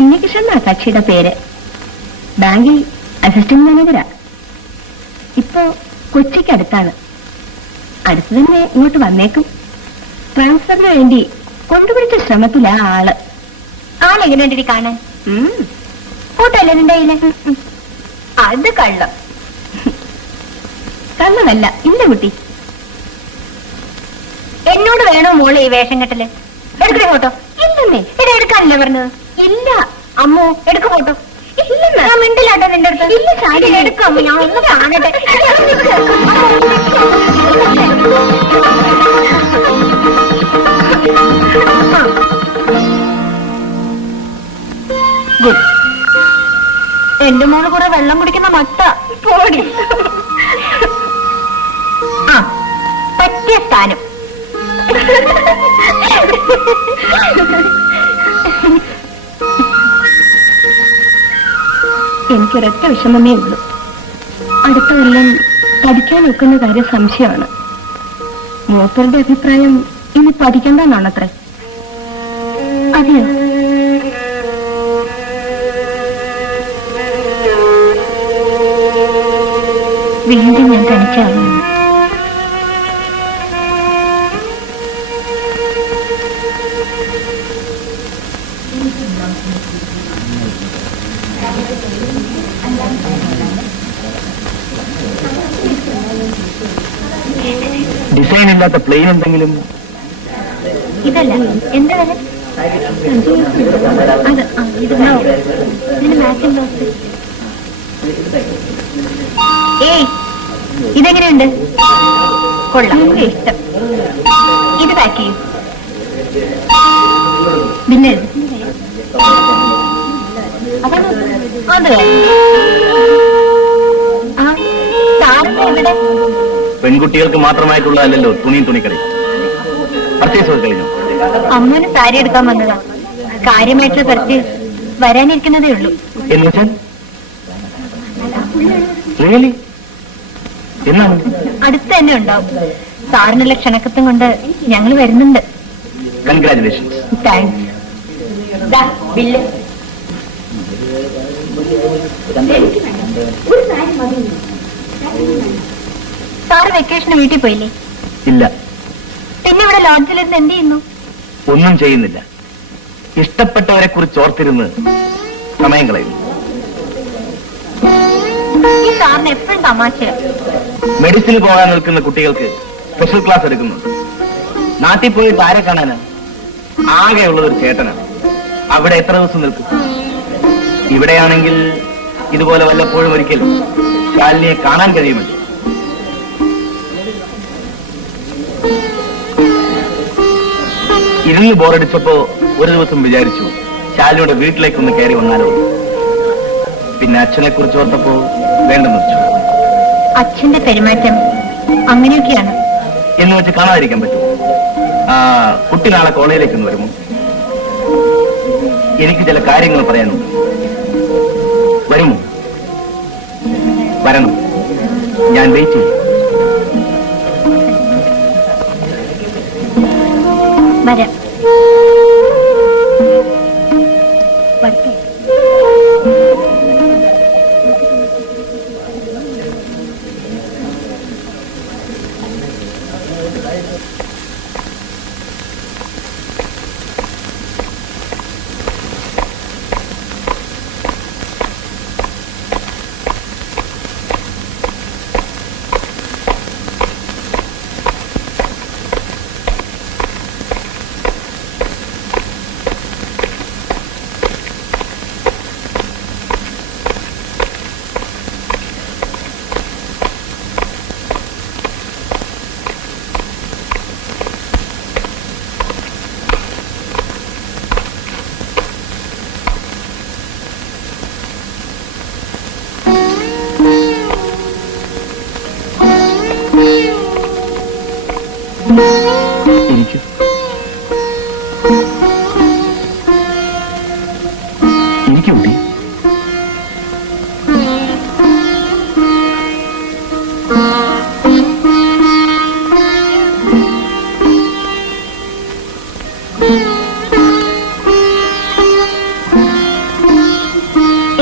ഉണ്ണികൃഷ്ണൻ എന്നാ കക്ഷിയുടെ പേര്. ബാങ്കിൽ അസിസ്റ്റന്റ് മാനേജരാ. ഇപ്പോ കൊച്ചിക്ക് അടുത്താണ്. അടുത്ത് തന്നെ ഇങ്ങോട്ട് വന്നേക്കും. ട്രാൻസ്ഫറിന് വേണ്ടി കൊണ്ടുപിടിച്ച ശ്രമത്തിലാ ആള്. ആളെങ്ങനെയുണ്ടി കാണാൻ? ഫോട്ടോ അല്ലേ നിന്റെ കയ്യില്? അത് കള്ളം. കള്ളമല്ല ഇല്ല കുട്ടി. എന്നോട് വേണോ മോളെ ഈ വേഷം കെട്ടല്? എടുക്കണേ ഫോട്ടോ? ഇല്ലെന്നേ. ഇത് എടുക്കാനല്ലേ പറഞ്ഞത്? ഇല്ല അമ്മോ, എടുക്ക ഫോട്ടോ. ഇല്ലെന്ന് ഞാൻ മിണ്ടില്ലാട്ടോ നിന്റെ അടുത്ത്. ഇല്ല ശാരി, എടുക്കും അമ്മ, ഞാൻ ഒന്ന് കാണട്ടെ. ഗുഡ്. എന്റെ മോള് കുറെ വെള്ളം കുടിക്കുന്ന മട്ട. പോടി. ആ പറ്റിയ സ്ഥാനം. എനിക്കൊരൊറ്റ വിഷമമേ ഉള്ളൂ. അടുത്ത കൊല്ലം പഠിക്കാൻ വെക്കുന്ന കാര്യം സംശയമാണ്. മൂപ്പരുടെ അഭിപ്രായം ഇനി പഠിക്കണ്ടെന്നാണത്രേ. അതെയോ? വീണ്ടും ഞാൻ തനിച്ചാവുന്നു. ഡിസൈൻ ഇല്ലാത്ത പ്ലെയിൻ എന്തെങ്കിലും? ഇതല്ല. എന്താ വില? അത് ഇതിന് മാച്ചിങ് ബ്ലൗസ്. ഏയ് ഇതെങ്ങനെയുണ്ട്? കൊള്ളാം, ഇഷ്ടം. ഇത് പാക്ക് ചെയ്യും. പിന്നെ അതാണ് അത്. ആ സാറിന് ഇവിടെ പെൺകുട്ടികൾക്ക് മാത്രമായിട്ടുള്ളതല്ലോ തുണിയും തുണിക്കറി. പർച്ചേസ് കഴിഞ്ഞു. അമ്മന് സാരി എടുക്കാൻ വന്നതാ. കാര്യമായിട്ട് പർച്ചേസ് വരാനിരിക്കുന്നതേ ഉള്ളൂ. എന്ന് വെച്ചാൽ എന്നാണ്? അടുത്ത് തന്നെ ഉണ്ടാവും. സാറിനുള്ള ക്ഷണക്കത്തും കൊണ്ട് ഞങ്ങൾ വരുന്നുണ്ട്. കൺഗ്രാറ്റുലേഷൻസ്. താങ്ക്സ്. ബില്ല്. സാറ് വെക്കേഷന് വീട്ടിൽ പോയില്ലേ? ഇല്ല. പിന്നെ ഇവിടെ ലോഡ്ജിലിരുന്ന് എന്ത് ചെയ്യുന്നു? ഒന്നും ചെയ്യുന്നില്ല. ഇഷ്ടപ്പെട്ടവരെ കുറിച്ച് ഓർത്തിരുന്ന് സമയം കളയുന്നു. ഈ സാറിന് എപ്പോഴും തമാശയാ. മെഡിസിന് പോകാൻ നിൽക്കുന്ന കുട്ടികൾക്ക് സ്പെഷ്യൽ ക്ലാസ് എടുക്കുന്നുണ്ട്. നാട്ടിൽ പോയിട്ട് ആരെ കാണാനാ? ആകെയുള്ളതൊരു ചേട്ടനാണ്. അവിടെ എത്ര ദിവസം നിൽക്കും? ഇവിടെയാണെങ്കിൽ ഇതുപോലെ വല്ലപ്പോഴും ഒരിക്കൽ ശാലിനിയെ കാണാൻ കഴിയുമല്ലോ. ഇരുന്ന് ബോറടിച്ചപ്പോ ഒരു ദിവസം വിചാരിച്ചു ശാലിനിയുടെ വീട്ടിലേക്കൊന്ന് കയറി വന്നാലോ. പിന്നെ അച്ഛനെ കുറിച്ച് ഓർത്തപ്പോ വേണ്ടെന്ന് വെച്ചു. അച്ഛന്റെ പെരുമാറ്റം അങ്ങനെയൊക്കെയാണ് എന്ന് വെച്ച് കാണാതിരിക്കാൻ പറ്റുമോ? കുട്ടി നാളെ കോളേജിലേക്കൊന്ന് വരുമോ? എനിക്ക് ചില കാര്യങ്ങൾ പറയാനുണ്ട്. വരുമോ? വരണം. ഞാൻ വെയിറ്റ് ചെയ്യും. വരാം. വരട്ടെ.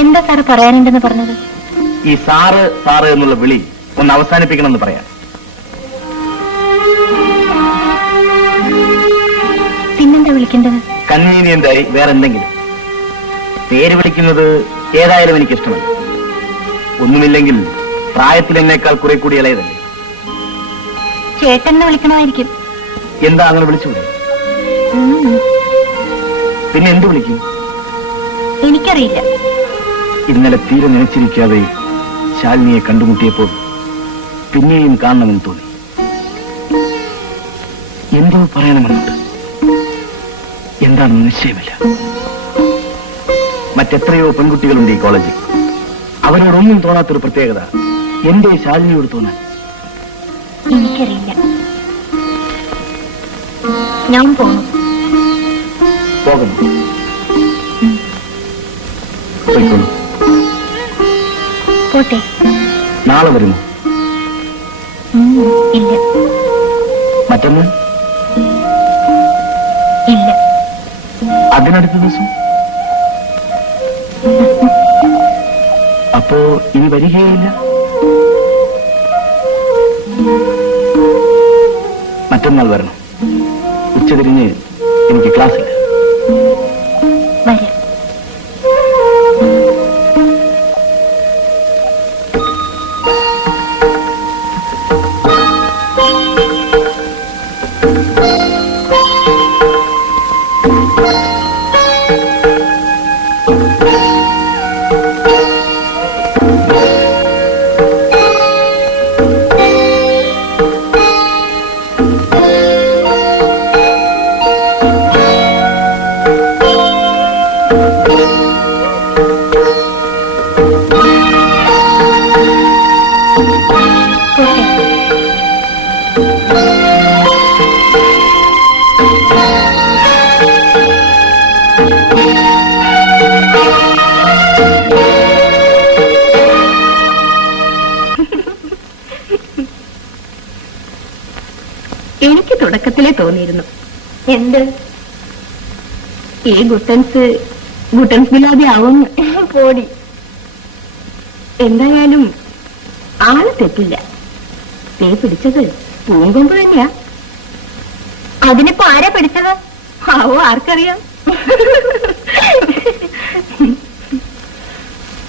എന്താ സാറ് പറയാനുണ്ടെന്ന് പറഞ്ഞത്? ഈ സാറ് സാറ് എന്നുള്ള വിളി ഒന്ന് അവസാനിപ്പിക്കണമെന്ന് പറയാം. പിന്നെന്താ വിളിക്കേണ്ടത്? കൺവീനിയന്റായി വേറെ എന്തെങ്കിലും പേര് വിളിക്കുന്നത് ഏതായാലും എനിക്കിഷ്ടമല്ല. ഒന്നുമില്ലെങ്കിൽ പ്രായത്തിൽ എന്നേക്കാൾ കുറെ കൂടി ഇളയതല്ലേ. ചേട്ടനെ വിളിക്കണമായിരിക്കും. എന്താ അങ്ങനെ വിളിച്ചുകൂടെ? പിന്നെ എന്ത് വിളിക്കും? എനിക്കറിയില്ല. ഇന്നലെ തീരെ നനച്ചിരിക്കാതെ ശാലിനിയെ കണ്ടുമുട്ടിയപ്പോൾ പിന്നെയും കാണണമെന്ന് തോന്നി. എന്തോ പറയണമെന്നുണ്ട്, എന്താണെന്ന് നിശ്ചയമില്ല. മറ്റെത്രയോ പെൺകുട്ടികളുണ്ട് ഈ കോളേജിൽ. അവരോടൊന്നും തോന്നാത്തൊരു പ്രത്യേകത എന്റെ ശാലിനിയോട് തോന്നാൻ. എനിക്കറിയില്ല. ഞാൻ പോകണം. പോകണം. പോയിക്കോളൂ. പോട്ടെ. നാളെ വരുമോ? ഇല്ല. മറ്റന്ന്? ഇല്ല. അതിനടുത്ത ദിവസം? അപ്പോ ഇനി വരികയില്ല? മറ്റന്നാൾ വരണം. ഉച്ചതിരിഞ്ഞ് എനിക്ക് ക്ലാസ്സില്ല. വരാം. എനിക്ക് തുടക്കത്തിലേ തോന്നിയിരുന്നു. എന്ത്? ഈ ഗുട്ടൻസ് ഗുലാബി ആവും. പോടി. എന്തായാലും ആള് തെറ്റില്ല. തേ പിടിച്ചത് പൂങ്കൊമ്പ് തന്നെയാ. അതിനിപ്പോ ആരാ പിടിച്ചത്? ആവോ, ആർക്കറിയാം.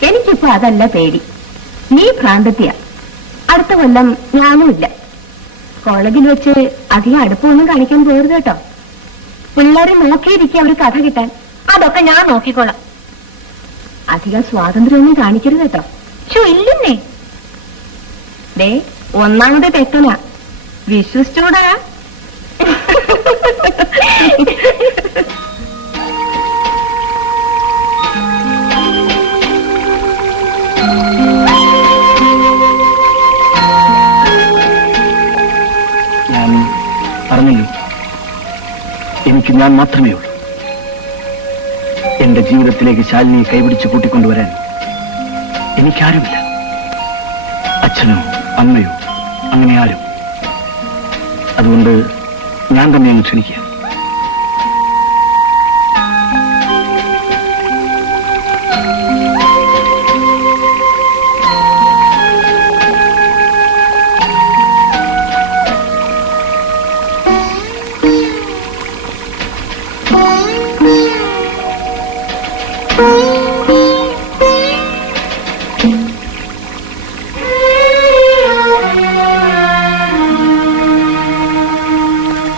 എനിക്കിപ്പോ അതല്ല പേടി. നീ ഭ്രാന്തത്തിയാ. അടുത്ത കൊല്ലം ഞാനുമില്ല. കോളേജിൽ വെച്ച് അധികം അടുപ്പമൊന്നും കാണിക്കാൻ പോകരുത് കേട്ടോ. പിള്ളേരെ നോക്കിയിരിക്കുക ഒരു കഥ കിട്ടാൻ. അതൊക്കെ ഞാൻ നോക്കിക്കോളാം. അധികം സ്വാതന്ത്ര്യമൊന്നും കാണിക്കരുത് കേട്ടോ. ഇല്ലെന്നേ. ദേ, ഒന്നാമത് തെറ്റനാ. വിശ്വസിച്ചൂടാ. പറഞ്ഞല്ലോ, എനിക്ക് ഞാൻ മാത്രമേ ഉള്ളൂ. എന്റെ ജീവിതത്തിലേക്ക് ശാലിനിയെ കൈപിടിച്ച് കൂട്ടിക്കൊണ്ടുവരാൻ എനിക്കാരുമില്ല. അച്ഛനോ അമ്മയോ അങ്ങനെ ആരും. അതുകൊണ്ട് ഞാൻ തന്നെ അങ്ങ് ക്ഷണിക്കുക. Thank you.